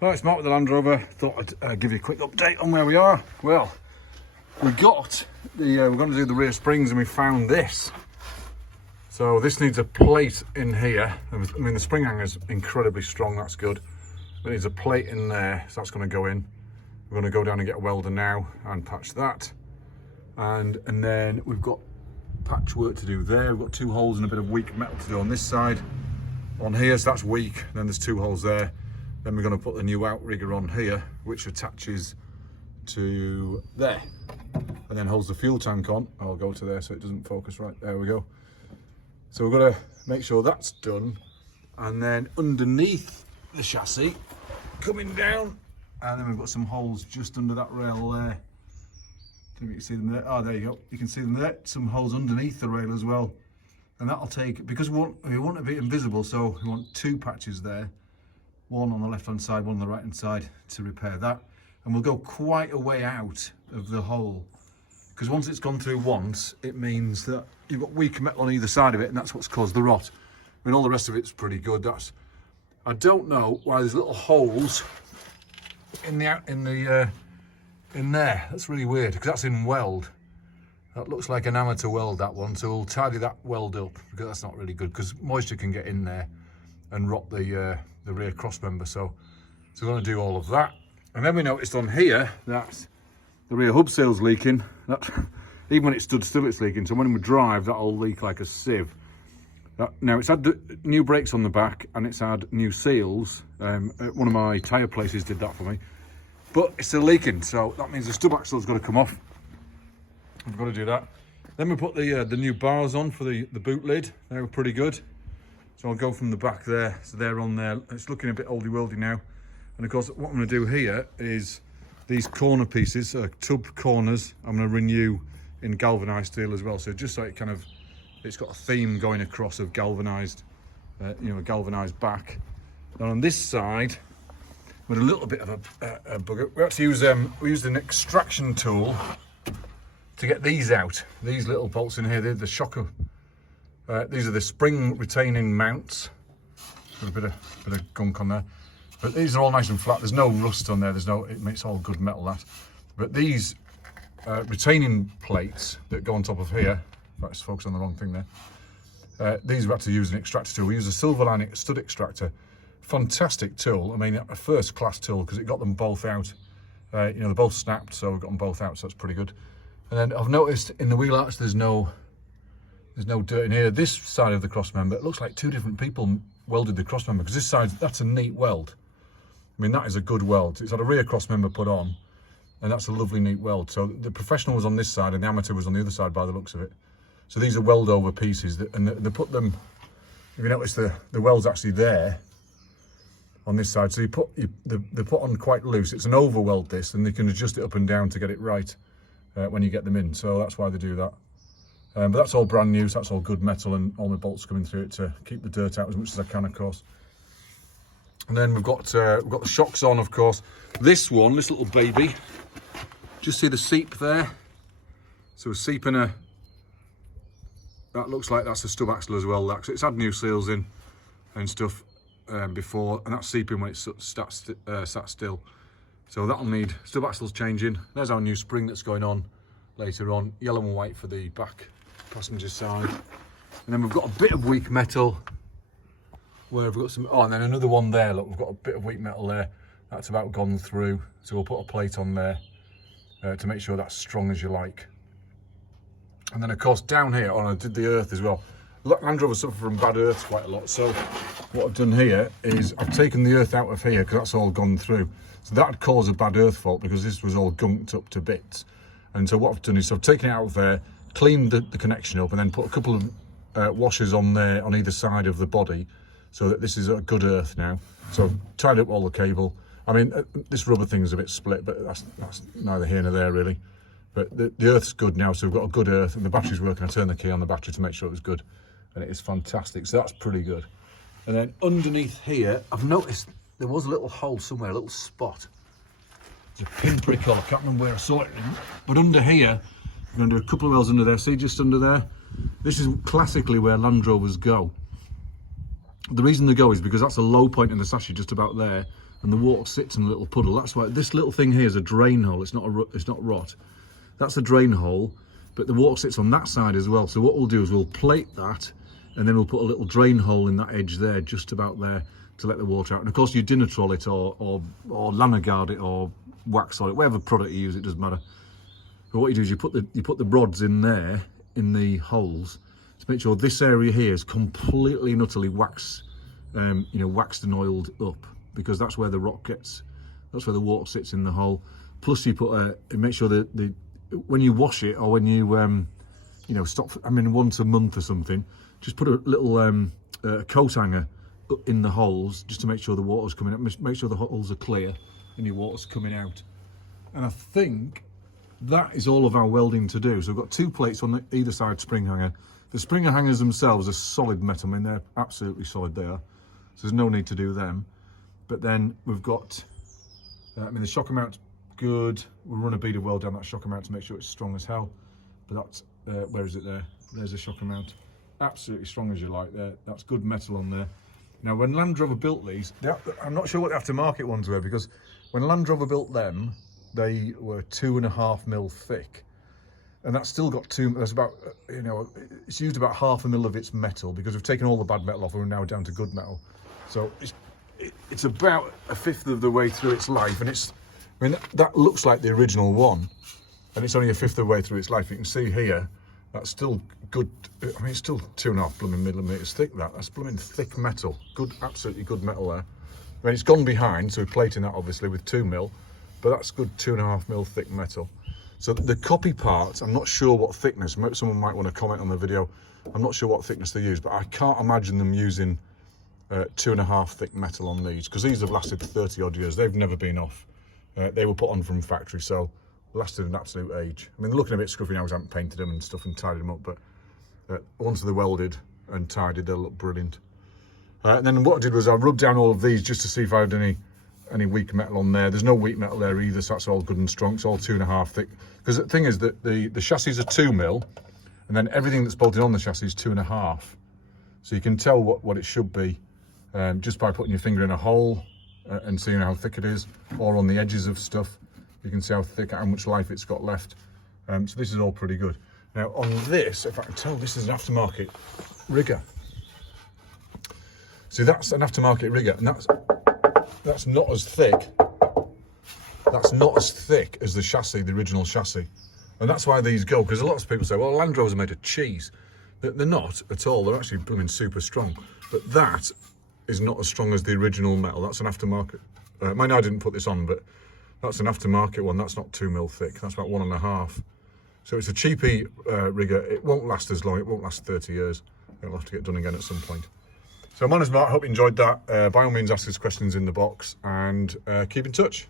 Right, it's Mark with the Land Rover. Thought I'd give you a quick update on where we are. Well, we're going to do the rear springs and we found this. So this needs a plate in here. I mean, the spring hanger's incredibly strong, that's good. But it needs a plate in there, so that's going to go in. We're going to go down and get a welder now and patch that. And then we've got patch work to do there. We've got 2 holes and a bit of weak metal to do on this side. On here, so that's weak. Then there's 2 holes there. Then we're going to put the new outrigger on here, which attaches to there. And then holds the fuel tank on. I'll go to there so it doesn't focus right. There we go. So we've got to make sure that's done. And then underneath the chassis, coming down, and then we've got some holes just under that rail there. Don't know if you can see them there. Oh, there you go. You can see them there. Some holes underneath the rail as well. And that'll take, because we want to be invisible, so we want 2 patches there. 1 on the left hand side, 1 on the right hand side to repair that. And we'll go quite a way out of the hole, because once it's gone through once, it means that you've got weak metal on either side of it, and that's what's caused the rot. I mean, all the rest of it's pretty good. I don't know why there's little holes in there. That's really weird, because that's in weld. That looks like an amateur weld, that one. So we'll tidy that weld up, because that's not really good, because moisture can get in there and rot the rear cross member. So we're going to do all of that. And then we noticed on here that the rear hub seal's leaking. Even when it stood still, it's leaking. So when we drive, that'll leak like a sieve. Now, it's had new brakes on the back and it's had new seals. One of my tyre places did that for me. But it's still leaking, so that means the stub axle's got to come off. We've got to do that. Then we put the new bars on for the boot lid. They were pretty good. So I'll go from the back there. So they're on there. It's looking a bit oldie-worldy now. And of course, what I'm going to do here is these corner pieces, tub corners, I'm going to renew in galvanised steel as well. So just so it's got a theme going across of galvanised, a galvanised back. And on this side, with a little bit of a bugger, we actually used an extraction tool to get these out. These little bolts in here, they're the shocker. These are the spring retaining mounts. Got a bit of gunk on there, but these are all nice and flat. There's no rust on there. It's all good metal, that. But these retaining plates that go on top of here. Let's focus on the wrong thing there. These we had to use an extractor tool. We used a Silverline stud extractor. Fantastic tool. I mean, a first-class tool, because it got them both out. They're both snapped, so we got them both out. So that's pretty good. And then I've noticed in the wheel arch there's no dirt in here. This side of the cross member, it looks like 2 different people welded the cross member, because this side, that's a neat weld. I mean, that is a good weld. It's had a rear cross member put on, and that's a lovely, neat weld. So the professional was on this side and the amateur was on the other side by the looks of it. So these are weld over pieces, and they put them, if you notice, the weld's actually there on this side. So they're put on quite loose. It's an over weld, this, and they can adjust it up and down to get it right when you get them in. So that's why they do that. But that's all brand new, so that's all good metal, and all my bolts coming through it to keep the dirt out as much as I can, of course. And then we've got the shocks on, of course. This little baby, just see the seep there? So a seep in that looks like that's a stub axle as well. So it's had new seals in and stuff before, and that's seeping when it's sat still. So that'll need stub axles changing. There's our new spring that's going on later on, yellow and white for the back passenger side. And then we've got a bit of weak metal where we've got some, and then another one there. Look, we've got a bit of weak metal there. That's about gone through. So we'll put a plate on there to make sure that's strong as you like. And then of course down here, I did the earth as well. Land Rover suffer from bad earths quite a lot. So what I've done here is I've taken the earth out of here, because that's all gone through. So that would cause a bad earth fault, because this was all gunked up to bits. And so what I've done is I've taken it out of there, cleaned the connection up, and then put a couple of washers on there on either side of the body, so that this is a good earth now. So I've tied up all the cable. I mean, this rubber thing is a bit split, but that's neither here nor there really. But the earth's good now, so we've got a good earth, and the battery's working. I turned the key on the battery to make sure it was good, and it is fantastic. So that's pretty good. And then underneath here, I've noticed there was a little hole somewhere, a little spot. It's a pinprick hole. I can't remember where I saw it, but under here, I'm going to do a couple of welds under there. See, just under there. This is classically where Land Rovers go. The reason they go is because that's a low point in the chassis, just about there, and the water sits in a little puddle. That's why this little thing here is a drain hole. It's not rot. That's a drain hole, but the water sits on that side as well. So what we'll do is we'll plate that, and then we'll put a little drain hole in that edge there, just about there, to let the water out. And of course you Dinatrol it or Lanagard it or wax on it, whatever product you use, it doesn't matter. But what you do is you put the rods in there, in the holes, to make sure this area here is completely and utterly waxed and oiled up, because that's where the rock gets, that's where the water sits in the hole. Plus you put make sure that when you wash it, or when you stop, once a month or something, just put a little coat hanger in the holes, just to make sure the water's coming out, make sure the holes are clear and your water's coming out. And I think that is all of our welding to do. So we've got 2 plates on either side spring hanger. The spring hangers themselves are solid metal. They're absolutely solid there, so there's no need to do them. But then we've got, the shock mount's good. We'll run a bead of weld down that shock mount to make sure it's strong as hell. But that's, where is it there? There's a shock mount. Absolutely strong as you like there. That's good metal on there. Now, when LandRover built these, I'm not sure what the aftermarket ones were, because when LandRover built them, they were 2.5mm thick. And that's still got that's about, it's used about 1/2 mil of its metal, because we've taken all the bad metal off and we're now down to good metal. So it's about 1/5 of the way through its life, and that looks like the original one, and it's only 1/5 of the way through its life. You can see here, that's still good. It's still 2.5 millimeters thick. That's blooming thick metal. Good, absolutely good metal there. It's gone behind, so we're plating that obviously with 2mm, but that's good 2.5mm thick metal. So the copy parts, I'm not sure what thickness. Someone might want to comment on the video. I'm not sure what thickness they use, but I can't imagine them using 2.5 thick metal on these, because these have lasted 30 odd years. They've never been off. They were put on from factory, so lasted an absolute age. They're looking a bit scruffy now because I haven't painted them and stuff and tidied them up, but once they're welded and tidied, they'll look brilliant. And then what I did was I rubbed down all of these just to see if I had any weak metal on there. There's no weak metal there either, so that's all good and strong. It's all 2.5 thick. Because the thing is that the chassis are 2mm, and then everything that's bolted on the chassis is 2.5. So you can tell what it should be just by putting your finger in a hole and seeing how thick it is, or on the edges of stuff. You can see how thick, how much life it's got left. So this is all pretty good. Now on this, if I can tell, this is an aftermarket rigger. See, that's an aftermarket rigger, and that's not as thick. That's not as thick as the chassis, the original chassis. And that's why these go, because a lot of people say, well, LandRovers are made of cheese. They're not at all. They're actually blooming super strong. But that is not as strong as the original metal. That's an aftermarket. Mine, I didn't put this on, but that's an aftermarket one. That's not 2mm thick. That's about 1.5. So it's a cheapy rigger. It won't last as long. It won't last 30 years. It'll have to get done again at some point. So my name's Mark. Hope you enjoyed that. By all means, ask us questions in the box, and keep in touch.